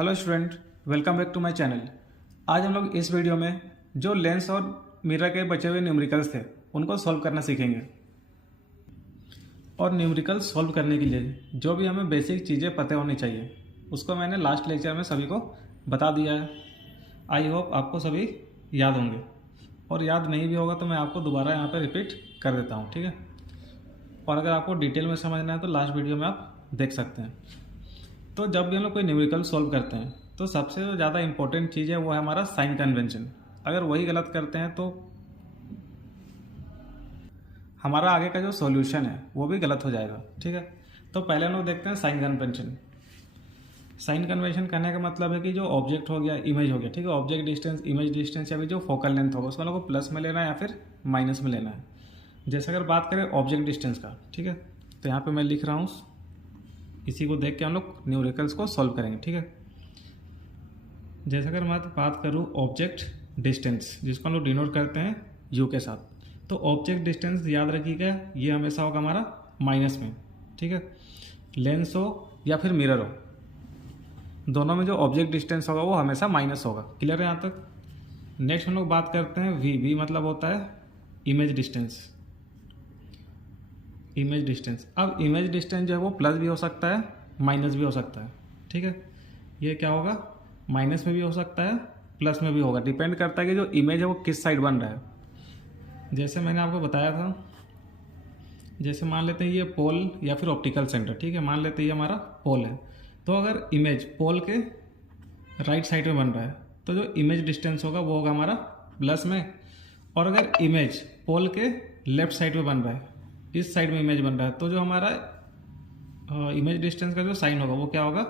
Hello student, welcome back to my channel. आज हम लोग इस वीडियो में जो लेंस और मिरर के बचे हुए न्यूमेरिकल्स थे उनको सॉल्व करना सीखेंगे। और न्यूमेरिकल्स सॉल्व करने के लिए जो भी हमें बेसिक चीज़ें पता होनी चाहिए उसको मैंने लास्ट लेक्चर में सभी को बता दिया है। आई होप आपको सभी याद होंगे, और याद नहीं भी होगा तो मैं आपको दोबारा यहाँ पर रिपीट कर देता हूँ, ठीक है। और अगर आपको डिटेल में समझना है तो लास्ट वीडियो में आप देख सकते हैं। तो जब भी हम लोग कोई न्यूमेरिकल सॉल्व करते हैं तो सबसे जो ज़्यादा इंपॉर्टेंट चीज़ है वो है हमारा साइन कन्वेंशन। अगर वही गलत करते हैं तो हमारा आगे का जो सॉल्यूशन है वो भी गलत हो जाएगा, ठीक है। तो पहले हम लोग देखते हैं साइन कन्वेंशन। साइन कन्वेंशन करने का मतलब है कि जो ऑब्जेक्ट हो गया, इमेज हो गया, ठीक है, ऑब्जेक्ट डिस्टेंस, इमेज डिस्टेंस या फिर जो फोकल लेंथ होगा उसको हम लोग को प्लस में लेना है या फिर माइनस में लेना है। जैसे अगर बात करें ऑब्जेक्ट डिस्टेंस का, ठीक है, तो यहाँ पे मैं लिख रहा हूँ, इसी को देख के हम लोग न्यूमेरिकल्स को सॉल्व करेंगे, ठीक है। जैसे अगर मैं बात करूँ ऑब्जेक्ट डिस्टेंस, जिसको हम लोग डिनोट करते हैं यू के साथ, तो ऑब्जेक्ट डिस्टेंस याद रखिएगा ये हमेशा होगा हमारा माइनस में, ठीक है। लेंस हो या फिर मिरर हो, दोनों में जो ऑब्जेक्ट डिस्टेंस होगा वो हमेशा माइनस होगा। क्लियर है यहाँ तक। नेक्स्ट हम लोग बात करते हैं वी मतलब होता है इमेज डिस्टेंस। इमेज डिस्टेंस, अब इमेज डिस्टेंस जो है वो प्लस भी हो सकता है, माइनस भी हो सकता है, ठीक है। ये क्या होगा, माइनस में भी हो सकता है, प्लस में भी होगा, डिपेंड करता है कि जो इमेज है वो किस साइड बन रहा है। जैसे मैंने आपको बताया था, जैसे मान लेते हैं ये पोल या फिर ऑप्टिकल सेंटर, ठीक है, मान लेते हैं ये हमारा पोल है। तो अगर इमेज पोल के राइट साइड में बन रहा है तो जो इमेज डिस्टेंस होगा वो होगा हमारा प्लस में, और अगर इमेज पोल के लेफ्ट साइड में बन रहा है, इस साइड में इमेज बन रहा है, तो जो हमारा इमेज डिस्टेंस का जो साइन होगा वो क्या होगा,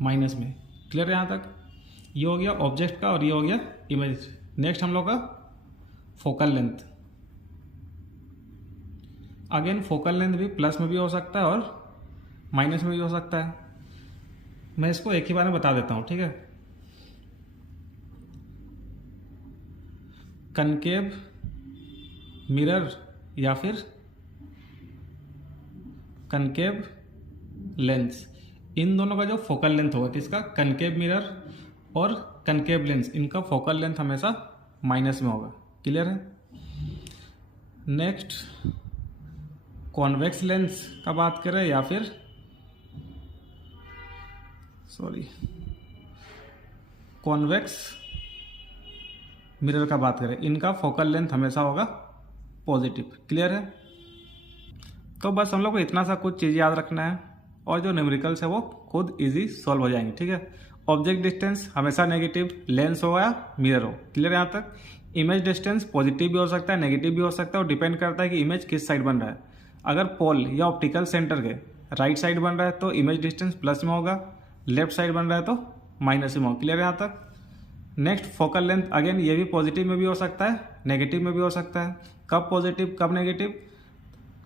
माइनस में। क्लियर है यहाँ तक। ये हो गया ऑब्जेक्ट का और ये हो गया इमेज। नेक्स्ट हम लोग का focal length. Again focal length भी प्लस में भी हो सकता है और माइनस में भी हो सकता है। मैं इसको एक ही बार में बता देता हूँ, ठीक है। कनकेव मिरर या फिर कनकेव लेंस, इन दोनों का जो फोकल लेंथ होगा, किसका, कनकेव मिरर और कनकेव लेंस, इनका फोकल लेंथ हमेशा माइनस में होगा। क्लियर है। नेक्स्ट कॉन्वेक्स लेंस का बात करें या फिर कॉन्वेक्स मिरर का बात करें, इनका फोकल लेंथ हमेशा होगा पॉजिटिव। क्लियर है। तो बस हम लोग को इतना सा कुछ चीज़ याद रखना है और जो न्यूमेरिकल्स है वो खुद इजी सॉल्व हो जाएंगे, ठीक है। ऑब्जेक्ट डिस्टेंस हमेशा नेगेटिव, लेंस हो या मिरर हो। क्लियर यहाँ तक। इमेज डिस्टेंस पॉजिटिव भी हो सकता है, नेगेटिव भी हो सकता है, और डिपेंड करता है कि इमेज किस साइड बन रहा है। अगर पोल या ऑप्टिकल सेंटर के राइट साइड बन रहा है तो इमेज डिस्टेंस प्लस में होगा, लेफ्ट साइड बन रहा है तो माइनस में होगा। क्लियर यहाँ तक। नेक्स्ट फोकल लेंथ, अगेन ये भी पॉजिटिव में भी हो सकता है, नेगेटिव में भी हो सकता है। कब पॉजिटिव कब नेगेटिव,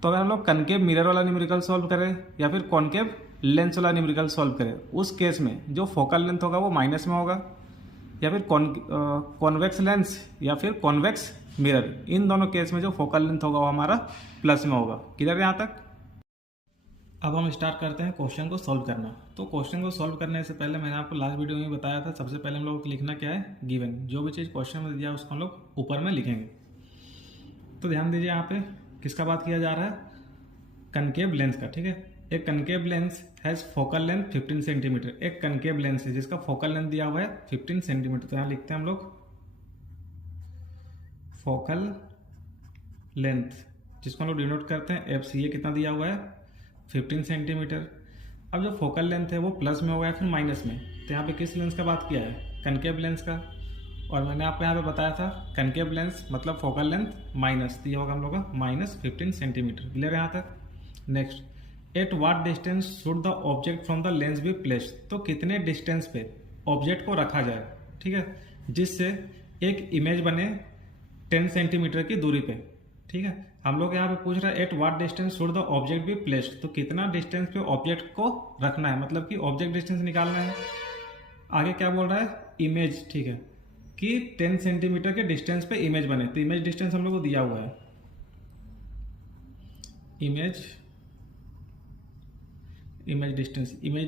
तो अगर हम लोग कनकेव मिरर वाला न्यूमेरिकल सॉल्व करें या फिर कॉनकेव लेंस वाला न्यूमेरिकल सॉल्व करें, उस केस में जो फोकल लेंथ होगा वो माइनस में होगा, या फिर कॉन्वेक्स लेंस या फिर कॉन्वेक्स मिरर, इन दोनों केस में जो फोकल लेंथ होगा वो हमारा प्लस में होगा। क्लियर यहाँ तक। अब हम स्टार्ट करते हैं क्वेश्चन को सॉल्व करना। तो क्वेश्चन को सॉल्व करने से पहले मैंने आपको लास्ट वीडियो में बताया था, सबसे पहले हम लोग को लिखना क्या है, गिवन। जो भी चीज़ क्वेश्चन में दिया है उसको हम लोग ऊपर में लिखेंगे। तो ध्यान दीजिए यहाँ पे किसका बात किया जा रहा है, कनकेव लेंस का, ठीक है। एक concave lens has focal length 15 centimetre. एक कनकेव लेंस है जिसका फोकल लेंथ दिया हुआ है 15 सेंटीमीटर। तो यहाँ लिखते हैं हम लोग फोकल लेंथ, जिसको हम लोग डिनोट करते हैं एफ सी। ये कितना दिया हुआ है, 15 सेंटीमीटर। अब जो फोकल लेंथ है वो प्लस में होगा या फिर माइनस में, तो यहाँ पे किस लेंस का बात किया है, कनकेव लेंस का। और मैंने आपको यहाँ पे बताया था कनकेव लेंस मतलब फोकल लेंथ माइनस, तो ये होगा हम लोग का माइनस 15 सेंटीमीटर। क्लियर है यहाँ तक। Next, at what distance should the object from the lens be placed. तो कितने डिस्टेंस पे ऑब्जेक्ट को रखा जाए, ठीक है, जिससे एक इमेज बने 10 सेंटीमीटर की दूरी पे, ठीक है। हम लोग यहाँ पे पूछ रहे हैं at what distance should the object be placed, तो कितना डिस्टेंस पे ऑब्जेक्ट को रखना है, मतलब कि ऑब्जेक्ट डिस्टेंस निकालना है। आगे क्या बोल रहा है, इमेज, ठीक है, कि 10 सेंटीमीटर के डिस्टेंस पे इमेज बने। तो इमेज डिस्टेंस हम लोग को दिया हुआ है, इमेज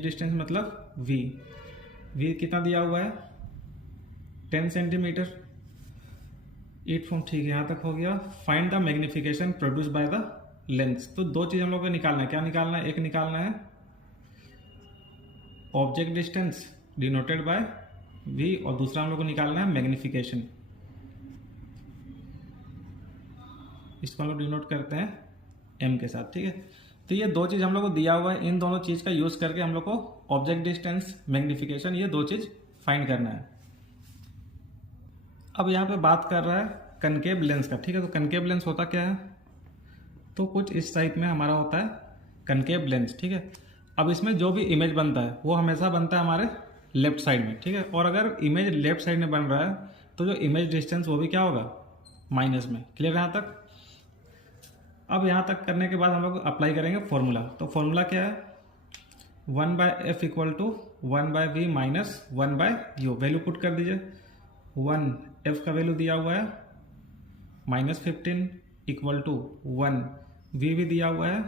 डिस्टेंस मतलब v। वी कितना दिया हुआ है 10 सेंटीमीटर। ईट फ्रॉम, ठीक है, यहाँ तक हो गया। Find the magnification produce by the lens. तो दो चीज हम लोग को निकालना है। क्या निकालना है? एक निकालना है object distance denoted by v, और दूसरा हम लोग को निकालना है मैग्निफिकेशन। इसको हम लोग डिनोट करते हैं एम के साथ, ठीक है। तो ये दो चीज हम लोग को दिया हुआ है, इन दोनों चीज का यूज करके हम लोग को ऑब्जेक्ट डिस्टेंस मैग्निफिकेशन ये दो चीज फाइंड करना है। अब यहाँ पे बात कर रहा है कनकेव लेंस का, ठीक है। तो कनकेव लेंस होता क्या है? तो कुछ इस टाइप में हमारा होता है कनकेव लेंस, ठीक है। अब इसमें जो भी इमेज बनता है वो हमेशा बनता है हमारे लेफ्ट साइड में, ठीक है। और अगर इमेज लेफ्ट साइड में बन रहा है तो जो इमेज डिस्टेंस वो भी क्या होगा? माइनस में। क्लियर यहाँ तक? अब यहाँ तक करने के बाद हम लोग अप्लाई करेंगे फॉर्मूला। तो फॉर्मूला क्या है? 1/f equal to 1/v minus 1/u। Value put कर दीजिए। 1 f का वैल्यू दिया हुआ है -15 इक्वल टू 1 v भी दिया हुआ है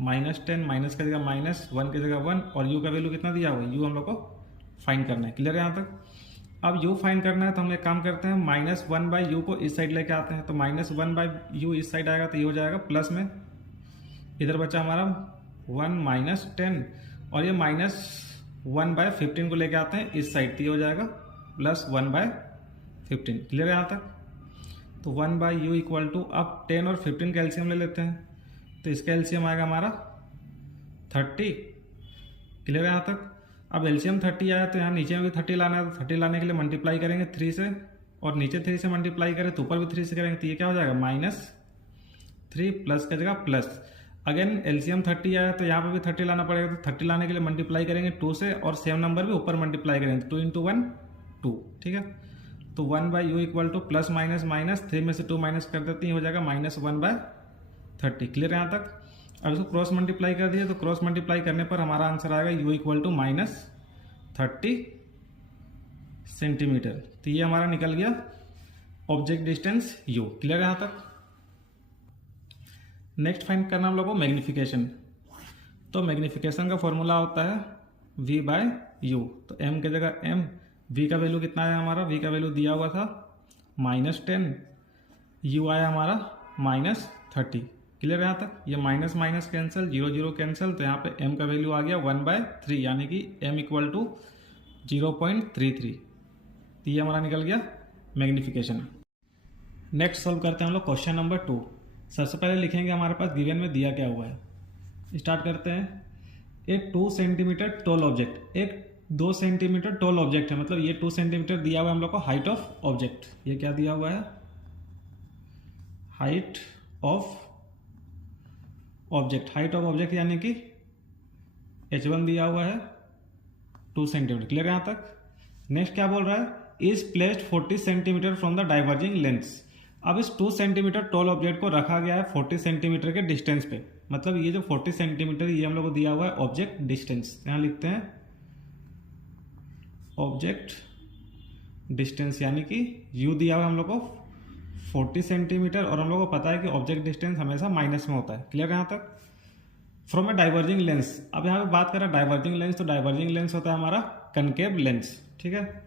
-10, माइनस की जगह माइनस, 1 की जगह 1, और u का वैल्यू कितना दिया हुआ है? u हम लोग को फाइंड करना है। क्लियर है यहाँ तक? अब u फाइंड करना है तो हम एक काम करते हैं, -1/u को इस साइड लेके आते हैं। तो -1/u इस साइड आएगा तो ये हो जाएगा प्लस में। इधर बचा हमारा 1 - 10, और ये -1/15 को लेके आते हैं इस साइड, तो ये हो जाएगा +1/15। क्लियर है यहाँ तक? तो 1/u इक्वल टू, अब 10 और 15 का एलसीएम ले लेते हैं, तो इसका एलसीएम आएगा हमारा 30। क्लियर है यहाँ तक? अब एलसीएम 30 आया तो यहाँ नीचे में भी 30 लाना है, तो 30 लाने के लिए मल्टीप्लाई करेंगे 3 से, और नीचे 3 से मल्टीप्लाई करें तो ऊपर भी 3 से करेंगे, तो ये क्या हो जाएगा? -3, प्लस का जगह प्लस। अगेन एलसीएम 30 आया तो यहाँ पर भी 30 लाना पड़ेगा, तो 30 लाने के लिए मल्टीप्लाई करेंगे 2 से, और सेम नंबर भी ऊपर मल्टीप्लाई करेंगे, 2 × 1 2, ठीक है। तो 1/u equal two plus minus minus, 3 में से 2 माइनस कर देते हैं, हो जाएगा -1/30। क्लियर है यहाँ तक? अब इसको क्रॉस मल्टीप्लाई कर दिए, तो क्रॉस मल्टीप्लाई करने पर हमारा आंसर आएगा u इक्वल टू -30 सेंटीमीटर। तो ये हमारा निकल गया ऑब्जेक्ट डिस्टेंस u। क्लियर है यहाँ तक? नेक्स्ट फाइंड करना हम लोग को मैग्निफिकेशन। तो मैग्निफिकेशन का फॉर्मूला होता है v/u। तो m की जगह m, v का वैल्यू कितना आया हमारा? v का वैल्यू दिया हुआ था -10, u आया हमारा -30। क्लियर है यहाँ तक? ये माइनस माइनस कैंसिल, 0 0 कैंसिल, तो यहाँ पे m का वैल्यू आ गया 1/3, यानी कि m इक्वल टू 0.33। तो ये हमारा निकल गया मैग्निफिकेशन। नेक्स्ट सॉल्व करते हैं हम लोग क्वेश्चन नंबर 2। सबसे पहले लिखेंगे हमारे पास गिवन में दिया क्या हुआ है। स्टार्ट करते हैं। एक 2 सेंटीमीटर टॉल ऑब्जेक्ट, एक 2 सेंटीमीटर टॉल ऑब्जेक्ट है, मतलब ये 2 सेंटीमीटर दिया हुआ है हम लोग को हाइट ऑफ ऑब्जेक्ट। ये क्या दिया हुआ है? Height of object. Height of object यानी कि h1 दिया हुआ है 2 सेंटीमीटर। क्लियर है यहाँ तक? नेक्स्ट क्या बोल रहा है? Is placed 40 centimetre from the diverging lens. अब इस 2 सेंटीमीटर टॉल ऑब्जेक्ट को रखा गया है 40 सेंटीमीटर के डिस्टेंस पे, मतलब ये जो 40 सेंटीमीटर ये हम लोग को दिया हुआ है ऑब्जेक्ट डिस्टेंस। यहाँ लिखते हैं ऑब्जेक्ट डिस्टेंस, यानी कि u दिया हुआ है हम लोग को 40 सेंटीमीटर, और हम लोग को पता है कि ऑब्जेक्ट डिस्टेंस हमेशा माइनस में होता है। क्लियर है यहाँ तक? From A diverging lens. अब यहाँ पे बात करें डाइवर्जिंग लेंस, तो डाइवर्जिंग लेंस होता है हमारा कनकेव लेंस, ठीक है।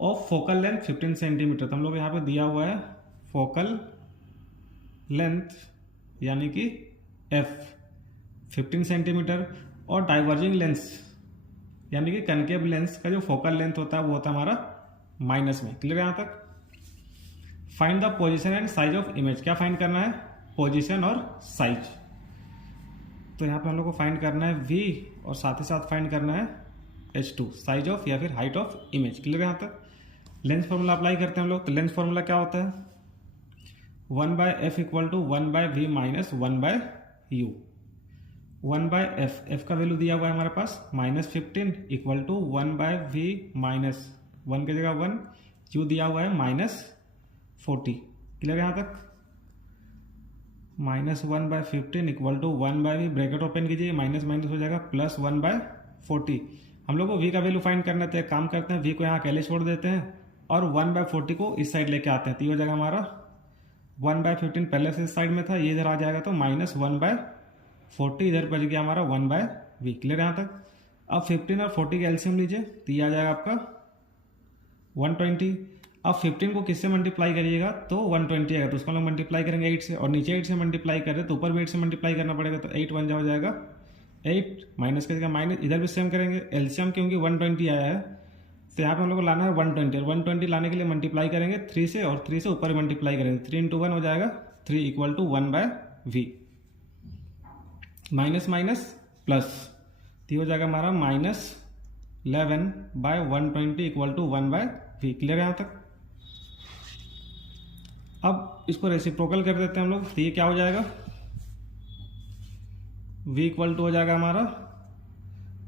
Of focal length 15 centimetre. तो हम लोग यहाँ पे दिया हुआ है फोकल लेंथ यानी कि f 15 सेंटीमीटर, और डाइवर्जिंग लेंस यानी कि कनकेव लेंस का जो फोकल लेंथ होता है वो होता है हमारा माइनस में। क्लियर है यहाँ तक? Find the position and size of image. क्या फाइंड करना है? पोजीशन और साइज। तो यहाँ पे हम लोग को फाइंड करना है v, और साथ ही साथ फाइंड करना है h2, साइज ऑफ या फिर हाइट ऑफ इमेज। क्लियर है यहाँ तक? लेंस फॉर्मूला अप्लाई करते हैं हम लोग। तो लेंस फॉर्मूला क्या होता है? 1/f equal to 1/v minus 1/u। 1/f, f का वैल्यू दिया हुआ है हमारे पास -15 इक्वल टू 1/v माइनस 1 की जगह 1, u दिया हुआ है -40। क्लियर है यहाँ तक? -1/15 equal to 1/v, bracket open कीजिए, माइनस माइनस हो जाएगा +1/40। हम लोग को v का वैल्यू फाइंड करना है, तो एक काम करते हैं, v को यहाँ अकेले छोड़ देते हैं और 1/40 को इस साइड लेके आते हैं, तो ये हो जाएगा हमारा 1/15 पहले से इस साइड में था, ये इधर आ जाएगा तो -1/40, इधर बच गया हमारा 1/v। क्लियर है यहाँ तक? अब 15 और 40 का एलसीएम लीजिए तो ये आ जाएगा आपका 120। अब 15 को किससे मल्टीप्लाई करिएगा तो 120 आएगा, तो उसको हम लोग मल्टीप्लाई करेंगे 8 से, और नीचे 8 से मल्टीप्लाई कर रहे हैं तो ऊपर भी 8 से मल्टीप्लाई करना पड़ेगा, तो 8 1 हो जाएगा 8 माइनस करेगा माइनस, इधर भी सेम करेंगे। एलसीएम क्योंकि 120 आया है तो यहाँ पे हम लोग को लाना है 120, और 120 लाने के लिए मल्टीप्लाई करेंगे 3 से, और 3 से ऊपर मल्टीप्लाई करेंगे, 3 × 1 हो जाएगा 3 equal to 1/v। Minus minus plus, तो हो जाएगा हमारा -11/120 इक्वल टू 1/v। क्लियर है यहाँ तक? अब इसको रेसिप्रोकल कर देते हैं हम लोग, तो ये क्या हो जाएगा, v इक्वल टू हो जाएगा हमारा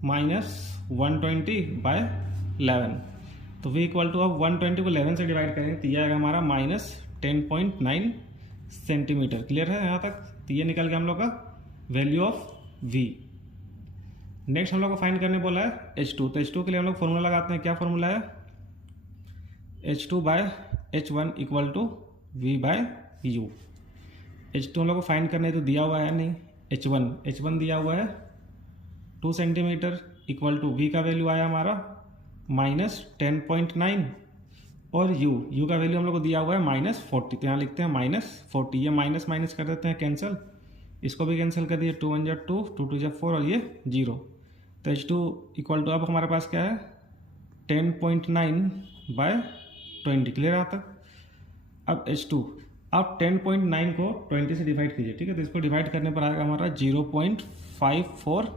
-120/11, तो v इक्वल टू अब 120 को 11 से डिवाइड करेंगे तो ये आएगा हमारा -10.9 सेंटीमीटर। क्लियर है यहाँ तक? तो ये निकल गया हम लोग का वैल्यू ऑफ v। नेक्स्ट हम लोग को फाइंड करने बोला है H2, तो H2 के लिए हम लोग फॉर्मूला लगाते हैं। क्या फॉर्मूला है, H2/H1 equal to v/u। H2 हम लोग को फाइंड करने तो दिया हुआ है नहीं, H1 दिया हुआ है 2 सेंटीमीटर इक्वल टू v का वैल्यू आया हमारा -10.9, और u का वैल्यू हम लोग को दिया हुआ है -40, तो यहाँ लिखते हैं -40। ये माइनस माइनस कर देते हैं कैंसिल, इसको भी कैंसिल कर दिए, 2 1 2 2 2 4 और ये 0, तो H2 इक्वल टू अब हमारे पास क्या है 10.9/20। क्लियर है यहाँ तक? अब H2 आप 10.9 को 20 से डिवाइड कीजिए, ठीक है, तो इसको डिवाइड करने पर आएगा हमारा 0.54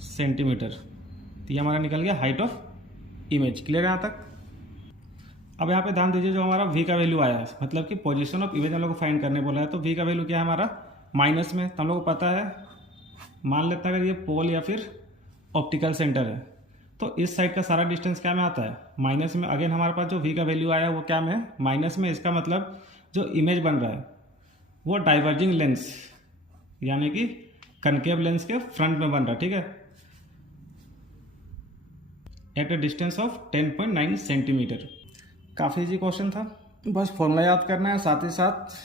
सेंटीमीटर, तो ये हमारा निकल गया हाइट ऑफ इमेज। क्लियर है यहाँ तक? अब यहाँ पे ध्यान दीजिए, जो हमारा v का वैल्यू आया है, मतलब कि पोजीशन ऑफ इमेज हम लोग को फाइंड करने बोला है, तो v का वैल्यू क्या है हमारा माइनस में, तो हम लोग को पता है, मान लेता है अगर ये पोल या फिर ऑप्टिकल सेंटर है तो इस साइड का सारा डिस्टेंस क्या में आता है, माइनस में। अगेन हमारे पास जो v का वैल्यू आया है वो क्या में है, माइनस में। इसका मतलब जो इमेज बन रहा है वो डाइवर्जिंग लेंस यानी कि कनकेव लेंस के फ्रंट में बन रहा है, ठीक है, at a distance of 10.9 centimetre. काफ़ी इजी क्वेश्चन था, बस फॉर्मूला याद करना है, साथ ही साथ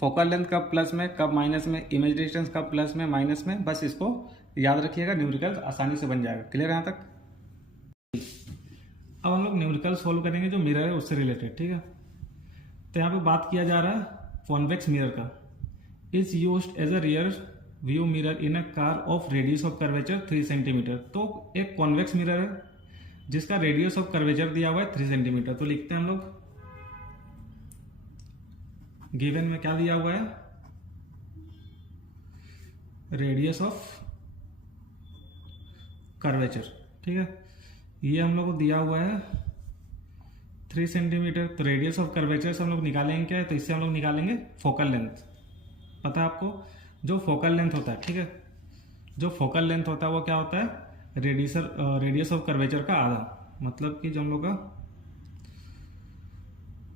फोकल लेंथ कब प्लस में कब माइनस में, इमेज डिस्टेंस कब प्लस में माइनस में, बस इसको याद रखिएगा, न्यूमेरिकल आसानी से बन जाएगा। क्लियर है यहाँ तक? अब हम लोग न्यूमेरिकल सोल्व करेंगे जो मिरर है उससे रिलेटेड, ठीक है। तो यहाँ पे बात किया जा रहा है कॉन्वेक्स मिरर का, is used as a rear view mirror in a car of radius of curvature 3 centimetre. तो एक कॉन्वेक्स मिरर है जिसका रेडियस ऑफ कर्वेचर दिया हुआ है 3 सेंटीमीटर, तो लिखते हैं हम लोग, गिवन में क्या दिया हुआ है, रेडियस ऑफ कर्वेचर, ठीक है, ये हम लोग को दिया हुआ है 3 सेंटीमीटर। तो रेडियस ऑफ कर्वेचर से हम लोग निकालेंगे क्या है, तो इससे हम लोग निकालेंगे फोकल लेंथ। पता है आपको जो फोकल लेंथ होता है, ठीक है, जो फोकल लेंथ होता है वो क्या होता है, रेडियस ऑफ कर्वेचर का आधा, मतलब कि जो हम लोग का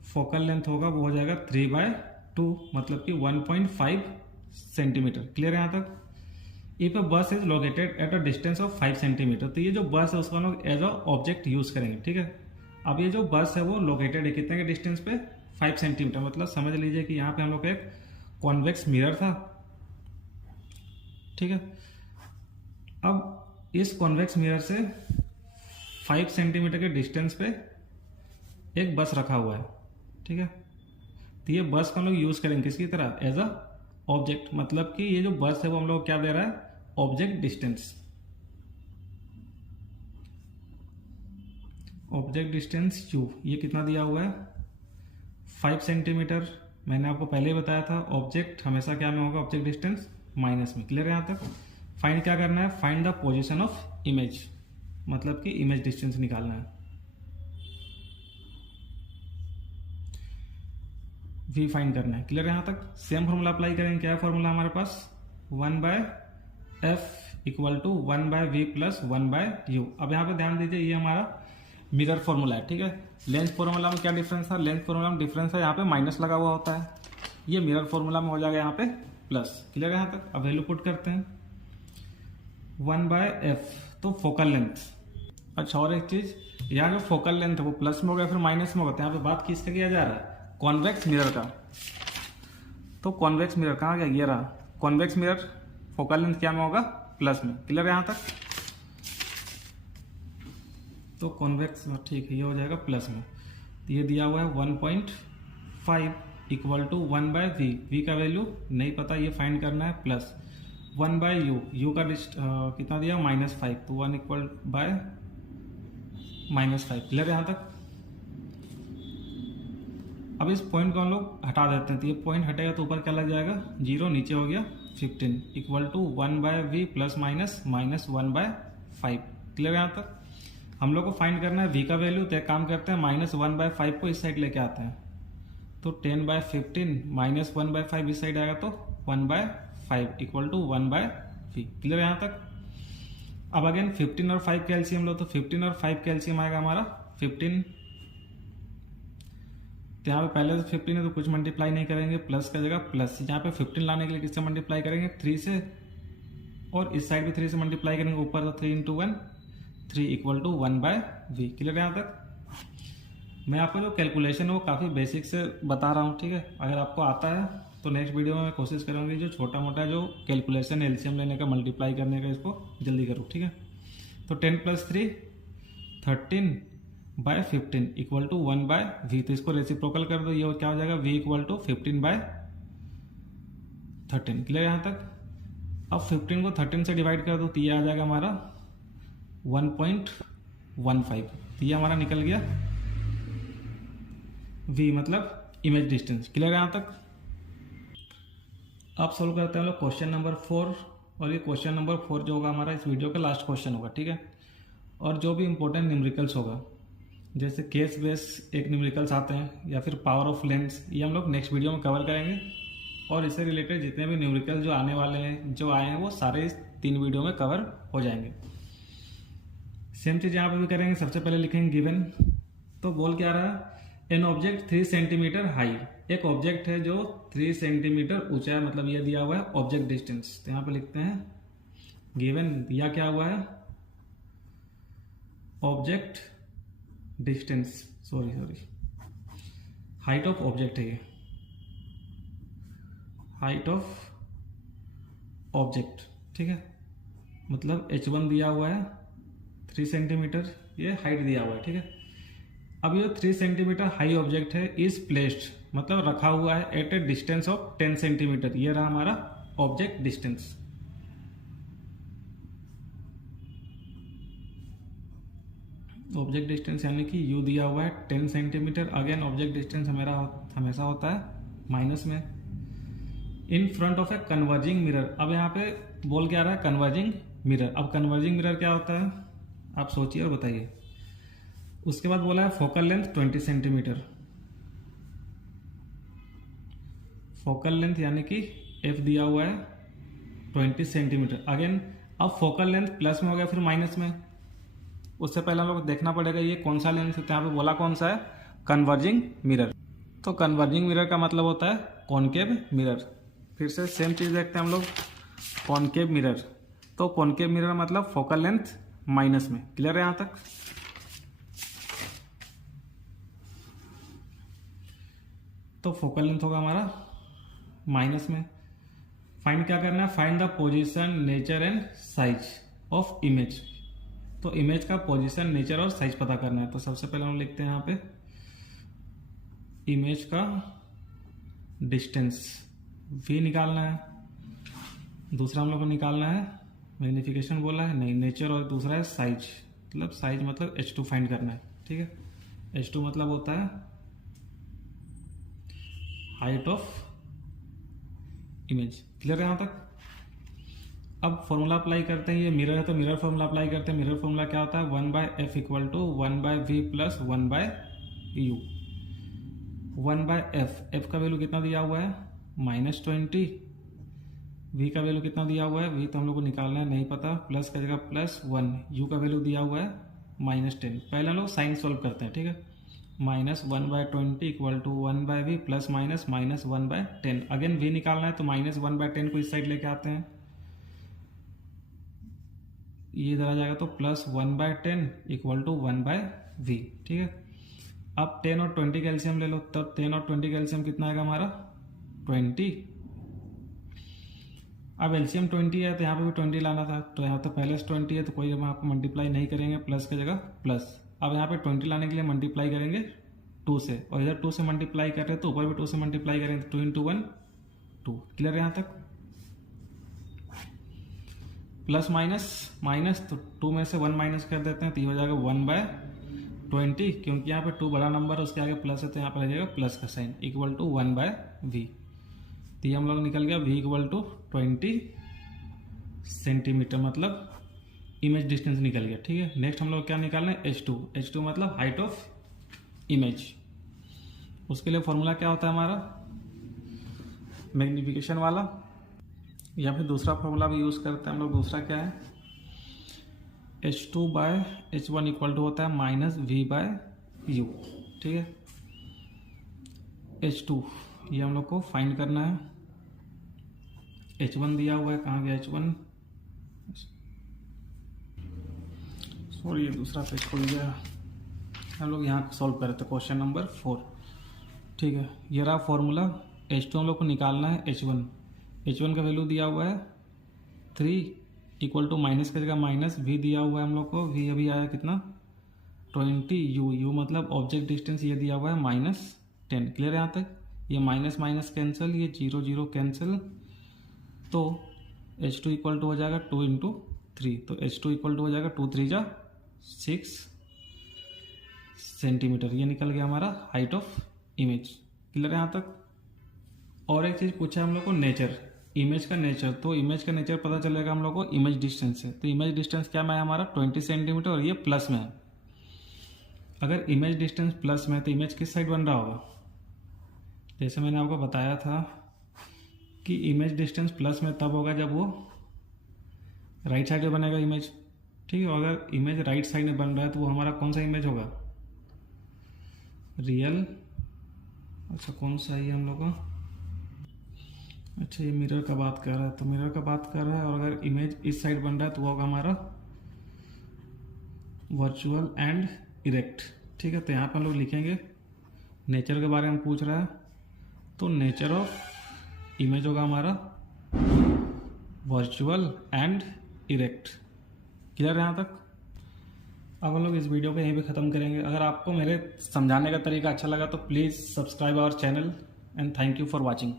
फोकल लेंथ होगा वो हो जाएगा 3/2, मतलब कि 1.5 सेंटीमीटर। क्लियर है यहाँ तक? इफ अ बस is located at a distance of 5 centimetre, तो ये जो बस है उसको हम लोग एज अ ऑब्जेक्ट यूज करेंगे, ठीक है। अब ये जो बस है वो लोकेटेड है कितने के डिस्टेंस पे, 5 सेंटीमीटर, मतलब समझ लीजिए कि यहाँ पे हम लोग का एक कॉन्वेक्स मिरर था, ठीक है। अब इस कॉन्वेक्स मिरर से 5 सेंटीमीटर के डिस्टेंस पे एक बस रखा हुआ है, ठीक है, तो ये बस को हम लोग यूज करेंगे किसकी तरह, एज अ ऑब्जेक्ट, मतलब कि ये जो बस है वो हम लोग क्या दे रहा है, object distance. Object distance u, ये कितना दिया हुआ है 5 सेंटीमीटर। मैंने आपको पहले ही बताया था ऑब्जेक्ट हमेशा क्या में होगा, ऑब्जेक्ट डिस्टेंस माइनस में। क्लियर है यहाँ तक? फाइंड क्या करना है, find the position of image, मतलब कि इमेज डिस्टेंस निकालना है। v फाइंड करना है। क्लियर है यहाँ तक? सेम फॉर्मूला अप्लाई करेंगे। क्या है फॉर्मूला हमारे पास, 1/f equal to 1/v plus 1/u। अब यहाँ पे ध्यान दीजिए, ये हमारा मिरर फॉर्मूला है, ठीक है। लेंथ फॉर्मूला में क्या डिफरेंस था, लेंथ फॉर्मूला में डिफरेंस है यहाँ पे माइनस लगा हुआ होता है, ये मिरर फॉर्मूला में हो जाएगा यहाँ पे प्लस। क्लियर है यहाँ तक? अब वैल्यू पुट करते हैं, 1/f, तो फोकल लेंथ। अच्छा, और एक चीज, यहाँ जो फोकल लेंथ है वो प्लस में होगा फिर माइनस में होगा, यहाँ पे बात किसका किया जा रहा है, कॉन्वेक्स मिरर का। तो कॉन्वेक्स मिरर कहाँ गया, ये रहा कॉन्वेक्स मिरर, फोकल लेंथ क्या में होगा, प्लस में। क्लियर है यहाँ तक? तो कॉन्वेक्स ठीक है, ये हो जाएगा प्लस में। तो ये दिया हुआ है 1.5 इक्वल टू 1/v। वी का वैल्यू नहीं पता, ये फाइंड करना है, प्लस 1/u। यू का कितना दिया -5, तो 1 इक्वल बाय -5। क्लियर है यहाँ तक। अब इस पॉइंट को हम लोग हटा देते हैं, तो ये पॉइंट हटेगा तो ऊपर क्या लग जाएगा 0, नीचे हो गया 15 equal to 1/v plus minus -1/5। Clear है यहाँ तक। हम लोग को फाइंड करना है v का वैल्यू, तो एक काम करते हैं -1/5 को इस साइड लेके आते हैं, तो 10/15 -1/5 इस साइड आएगा तो 1/5 इक्वल टू 1/v। क्लियर है यहाँ तक। अब अगेन 15 और 5 कैल्शियम लो, तो 15 और 5 कैल्शियम आएगा हमारा 15। तो यहाँ पे पहले से 15 है तो कुछ मल्टीप्लाई नहीं करेंगे, प्लस का जगह प्लस। यहाँ पे 15 लाने के लिए किससे मल्टीप्लाई करेंगे 3 से, और इस साइड भी 3 से मल्टीप्लाई करेंगे, ऊपर तो 3 × 1 3 इक्वल टू 1/v। क्लियर है यहाँ तक। मैं आपको जो कैलकुलेशन है वो काफ़ी बेसिक से बता रहा हूँ, ठीक है। अगर आपको आता है तो नेक्स्ट वीडियो में मैं कोशिश करूँगी जो छोटा मोटा जो कैलकुलेशन एलसीएम लेने का, मल्टीप्लाई करने का, इसको जल्दी करूँ, ठीक है। तो 10 + 3 13/15 इक्वल टू 1/v। तो इसको रेसिप्रोकल कर दो, ये क्या हो जाएगा v इक्वल टू 15/13। क्लियर यहाँ तक। अब 15 को 13 से डिवाइड कर दो, तो ये आ जाएगा हमारा 1.15। तो ये हमारा निकल गया v, मतलब इमेज डिस्टेंस। क्लियर है यहाँ तक। अब सोल्व करते हैं हम लोग क्वेश्चन नंबर 4, और ये क्वेश्चन नंबर 4 जो होगा हमारा इस वीडियो का लास्ट क्वेश्चन होगा, ठीक है। और जो भी इंपॉर्टेंट न्यूमेरिकल्स होगा, जैसे केस बेस एक न्यूमेरिकल्स आते हैं, या फिर पावर ऑफ लेंस, ये हम लोग नेक्स्ट वीडियो में कवर करेंगे। और इससे रिलेटेड जितने भी न्यूमेरिकल जो आने वाले हैं, जो आए हैं, वो सारे इस 3 वीडियो में कवर हो जाएंगे। सेम चीज़ यहाँ पे भी करेंगे। सबसे पहले लिखेंगे गिवन। तो बोल क्या रहा है, एन ऑब्जेक्ट 3 सेंटीमीटर हाई। एक ऑब्जेक्ट है जो 3 सेंटीमीटर ऊंचा है, मतलब ये दिया हुआ है ऑब्जेक्ट डिस्टेंस। तो यहाँ पे लिखते हैं गिवन, दिया क्या हुआ है object distance, sorry height of object है ये, हाइट ऑफ ऑब्जेक्ट, ठीक है। मतलब h1 दिया हुआ है 3 सेंटीमीटर, ये हाइट दिया हुआ है, ठीक है। अब ये 3 सेंटीमीटर हाई ऑब्जेक्ट है, इज प्लेस्ड, मतलब रखा हुआ है at a distance of 10 centimetre. ये रहा हमारा ऑब्जेक्ट डिस्टेंस। ऑब्जेक्ट डिस्टेंस यानी कि u दिया हुआ है 10 सेंटीमीटर। अगेन ऑब्जेक्ट डिस्टेंस हमेशा होता है माइनस में। In front of a converging mirror. अब यहाँ पे बोल क्या रहा है कन्वर्जिंग मिरर। अब कन्वर्जिंग मिरर क्या होता है आप सोचिए और बताइए। उसके बाद बोला है focal length 20 centimetre. Focal length यानी कि f दिया हुआ है 20 सेंटीमीटर। अगेन अब फोकल लेंथ प्लस में हो गया, फिर माइनस में। उससे पहले हम लोग देखना पड़ेगा ये कौन सा लेंस है। तो यहाँ पे बोला कौन सा है कन्वर्जिंग मिरर। तो कन्वर्जिंग मिरर का मतलब होता है कॉनकेव मिरर। फिर से सेम चीज़ देखते हैं हम लोग, कॉनकेव मिरर। तो कॉनकेव मिरर मतलब फोकल लेंथ माइनस में। क्लियर है यहाँ तक। तो फोकल लेंथ होगा हमारा माइनस में। फाइंड क्या करना है, find the position, nature and size of image. तो इमेज का पोजीशन, नेचर और साइज पता करना है। तो सबसे पहले हम लिखते हैं यहाँ पे इमेज का डिस्टेंस v निकालना है। दूसरा हम लोग को निकालना है मैग्निफिकेशन बोला है नहीं, नेचर, और दूसरा है साइज, मतलब साइज मतलब h2 फाइंड करना है, ठीक है। h2 मतलब होता है हाइट ऑफ इमेज। क्लियर है यहाँ तक। अब फॉर्मूला अप्लाई करते हैं, ये मिरर है तो मिरर फॉर्मूला अप्लाई करते हैं। मिरर फॉर्मूला क्या होता है 1/f equal to 1/v plus 1/u। 1/f, f का वैल्यू कितना दिया हुआ है -20। v का वैल्यू कितना दिया हुआ है, v तो हम लोग को निकालना है नहीं पता, प्लस का जगह +1। u का वैल्यू दिया हुआ है -10। पहले हम लोग साइन सॉल्व करते हैं, ठीक है। -1/20 equal to 1/v plus minus -1/10। Again v निकालना है तो -1/10 को इस साइड लेके आते हैं, ये इधर आ जाएगा तो +1/10 इक्वल टू 1/v, ठीक है। अब 10 और 20 का एलसीएम ले लो, तब 10 और 20 का एलसीएम कितना आएगा हमारा 20। अब एलसीएम 20 है तो यहाँ पे भी 20 लाना था, तो यहाँ तो पहले से 20 है तो कोई हम यहाँ पर मल्टीप्लाई नहीं करेंगे, प्लस की जगह प्लस। अब यहाँ पे 20 लाने के लिए मल्टीप्लाई करेंगे 2 से, और इधर 2 से मल्टीप्लाई कर रहे हैं तो ऊपर भी 2 से मल्टीप्लाई करेंगे तो 2 इंटू 1 2। क्लियर है यहाँ तक? प्लस माइनस तो 2 में से 1 माइनस कर देते हैं तो ये हो जाएगा 1/20, क्योंकि यहाँ पे 2 बड़ा नंबर है उसके आगे प्लस है तो यहाँ पर आ जाएगा प्लस का साइन, इक्वल टू 1/v। तो ये हम लोग निकल गया v इक्वल टू 20 सेंटीमीटर, मतलब इमेज डिस्टेंस निकल गया। ठीक है, नेक्स्ट हम लोग क्या निकालना है, h2 मतलब हाइट ऑफ इमेज। उसके लिए फॉर्मूला क्या होता है हमारा, मैग्निफिकेशन वाला, या फिर दूसरा फॉर्मूला भी यूज़ करते हैं हम लोग। दूसरा क्या है, h2/h1 इक्वल टू होता है -v/u। ठीक है, h2 ये हम लोग को फाइंड करना है। h1 दिया हुआ है, कहाँ गया h1, सॉरी ये दूसरा पेज खुल गया। हम लोग यहाँ सॉल्व कर रहे थे क्वेश्चन नंबर 4। ठीक है, ये रहा फॉर्मूला। h2 हम लोग को निकालना है h1 का वैल्यू दिया हुआ है 3, इक्वल टू माइनस का जगह माइनस, v दिया हुआ है हम लोग को, v अभी आया कितना 20, u मतलब ऑब्जेक्ट डिस्टेंस ये दिया हुआ है -10। क्लियर है यहाँ तक? ये माइनस माइनस कैंसिल, ये 0 0 कैंसिल, तो h2 इक्वल टू हो जाएगा 2 इंटू 3, तो h2 इक्वल टू हो जाएगा 2 3 जा 6 सेंटीमीटर। ये निकल गया हमारा हाइट ऑफ इमेज। क्लियर है यहाँ तक? और एक चीज़ पूछा है हम लोग को, नेचर, इमेज का नेचर। तो इमेज का नेचर पता चलेगा हम लोग को इमेज डिस्टेंस से। तो इमेज डिस्टेंस क्या में है हमारा 20 सेंटीमीटर, और ये प्लस में है। अगर इमेज डिस्टेंस प्लस में है तो इमेज किस साइड बन रहा होगा, जैसे मैंने आपको बताया था कि इमेज डिस्टेंस प्लस में तब होगा जब वो राइट साइड में बनेगा इमेज। ठीक है, अगर इमेज राइट साइड में बन रहा है तो वो हमारा कौन सा इमेज होगा, रियल। अच्छा कौन सा है हम लोग का, अच्छा ये मिरर का बात कर रहा है, तो मिरर का बात कर रहा है। और अगर इमेज इस साइड बन रहा है तो वो होगा हमारा वर्चुअल एंड इरेक्ट। ठीक है, तो यहाँ पर हम लोग लिखेंगे, नेचर के बारे में पूछ रहा है तो नेचर ऑफ इमेज होगा हमारा वर्चुअल एंड इरेक्ट। क्लियर है यहाँ तक? अब हम लोग इस वीडियो को यहीं पे ख़त्म करेंगे। अगर आपको मेरे समझाने का तरीका अच्छा लगा तो please subscribe our channel and thank you for watching.